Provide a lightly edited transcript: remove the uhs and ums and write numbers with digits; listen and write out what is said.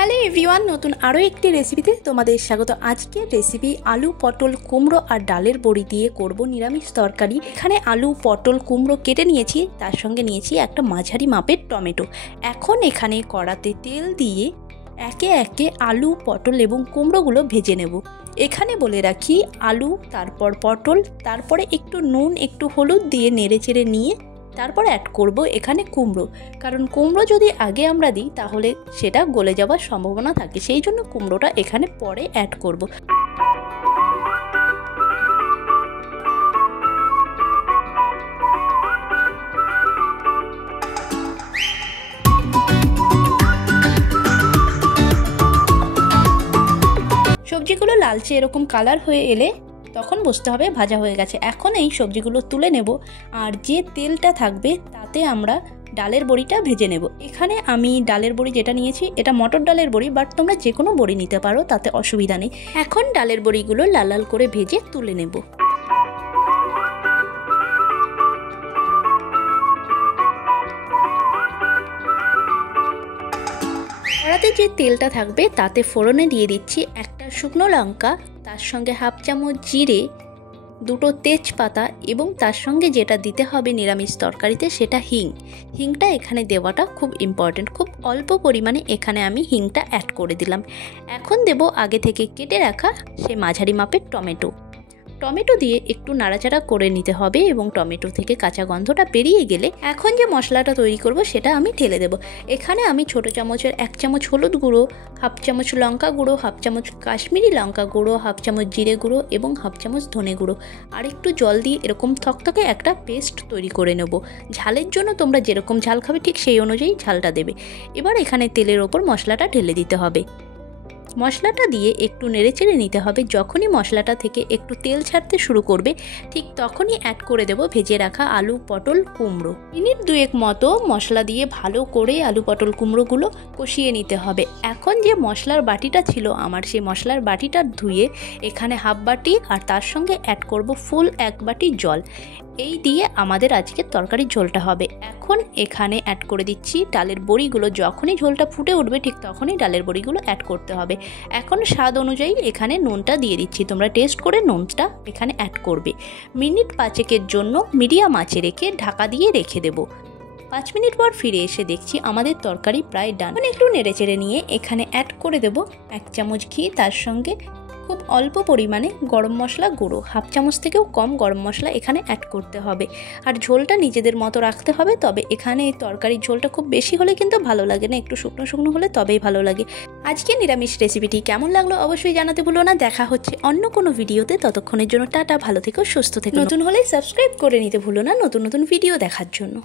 Hello everyone, নতুন আরও একটি রেসিপিতে তোমাদের স্বাগত। আজকের রেসিপি আলু পটল কুমড়ো আর ডালের বড়ি দিয়ে করব নিরামিষ তরকারি। এখানে আলু পটল কুমড়ো কেটে নিয়েছি, তার সঙ্গে নিয়েছি একটা মাঝারি মাপের টমেটো। এখন এখানে কড়াতে তেল দিয়ে একে একে আলু পটল এবং কুমড়োগুলো ভেজে নেব। এখানে বলে রাখি, আলু, তারপর পটল, তারপরে একটু নুন একটু হলুদ দিয়ে নেড়েচেড়ে নিয়ে তারপর অ্যাড করব এখানে কুমড়ো। কারণ কুমড়ো যদি আগে আমরা দিই তাহলে সেটা গলে যাওয়ার সম্ভাবনা থাকে, সেই জন্য কুমড়োটা এখানে পরে অ্যাড করব। সবজিগুলো লালচে এরকম কালার হয়ে এলে তখন বুঝতে হবে ভাজা হয়ে গেছে। এখন এই সবজিগুলো তুলে নেব, আর যে তেলটা থাকবে তাতে আমরা ডালের বড়িটা ভেজে নেব। এখানে আমি ডালের বড়ি যেটা নিয়েছি এটা মটর ডালের বড়ি, বাট তোমরা যে কোনো বড়ি নিতে পারো, তাতে অসুবিধা নেই। এখন ডালের বড়িগুলো লাল লাল করে ভেজে তুলে নেব। কড়াতে যে তেলটা থাকবে তাতে ফোড়নে দিয়ে দিচ্ছি একটা শুকনো লঙ্কা, তার সঙ্গে হাফ চামচ জিরে, দুটো তেজপাতা, এবং তার সঙ্গে যেটা দিতে হবে নিরামিষ তরকারিতে সেটা হিংটা এখানে দেওয়াটা খুব ইম্পর্টেন্ট। খুব অল্প পরিমাণে এখানে আমি হিংটা অ্যাড করে দিলাম। এখন দেব আগে থেকে কেটে রাখা সে মাঝারি মাপের টমেটো দিয়ে একটু নাড়াচাড়া করে নিতে হবে, এবং টমেটো থেকে কাঁচা গন্ধটা বেরিয়ে গেলে এখন যে মশলাটা তৈরি করব সেটা আমি ঢেলে দেব। এখানে আমি ছোটো চামচের 1 চামচ হলুদ গুঁড়ো, হাফ চামচ লঙ্কা গুঁড়ো, হাফ চামচ কাশ্মীরি লঙ্কা গুঁড়ো, হাফ চামচ জিরে গুঁড়ো এবং হাফ চামচ ধনে গুঁড়ো আর একটু জল দিয়ে এরকম থকথকে একটা পেস্ট তৈরি করে নেব। ঝালের জন্য তোমরা যেরকম ঝাল খাবে ঠিক সেই অনুযায়ী ঝালটা দেবে। এবার এখানে তেলের ওপর মশলাটা ঢেলে দিতে হবে। মশলাটা দিয়ে একটু নেড়েচেড়ে নিতে হবে। যখনই মশলাটা থেকে একটু তেল ছাড়তে শুরু করবে ঠিক তখনই অ্যাড করে দেব ভেজে রাখা আলু পটল কুমড়ো। মিনিট 2 মতো মশলা দিয়ে ভালো করে আলু পটল কুমড়োগুলো কষিয়ে নিতে হবে। এখন যে মশলার বাটিটা ছিল আমার, সেই মশলার বাটিটা ধুয়ে এখানে হাফ বাটি আর তার সঙ্গে অ্যাড করব ফুল 1 বাটি জল। এই দিয়ে আমাদের আজকের তরকারির ঝোলটা হবে। এখন এখানে অ্যাড করে দিচ্ছি ডালের বড়িগুলো। যখনই ঝোলটা ফুটে উঠবে ঠিক তখনই ডালের বড়িগুলো অ্যাড করতে হবে। এখন স্বাদ অনুযায়ী এখানে নুনটা দিয়ে দিচ্ছি, তোমরা টেস্ট করে নুনটা এখানে অ্যাড করবে। মিনিট 5 জন্য মিডিয়াম আঁচে রেখে ঢাকা দিয়ে রেখে দেব। 5 মিনিট পর ফিরে এসে দেখছি আমাদের তরকারি প্রায় ডান। একটু নেড়েচেড়ে নিয়ে এখানে অ্যাড করে দেব 1 চামচ ঘি, তার সঙ্গে খুব অল্প পরিমাণে গরম মশলা গুঁড়ো, হাফ চামচ থেকেও কম গরম মশলা এখানে অ্যাড করতে হবে। আর ঝোলটা নিজেদের মতো রাখতে হবে, তবে এখানে এই তরকারির ঝোলটা খুব বেশি হলে কিন্তু ভালো লাগে না, একটু শুকনো শুকনো হলে তবেই ভালো লাগে। আজকে নিরামিষ রেসিপিটি কেমন লাগলো অবশ্যই জানাতে ভুলো না। দেখা হচ্ছে অন্য কোনো ভিডিওতে, ততক্ষণের জন্য টাটা, ভালো থেকো, সুস্থ থেকো। নতুন হলে সাবস্ক্রাইব করে নিতে ভুলো না নতুন নতুন ভিডিও দেখার জন্য।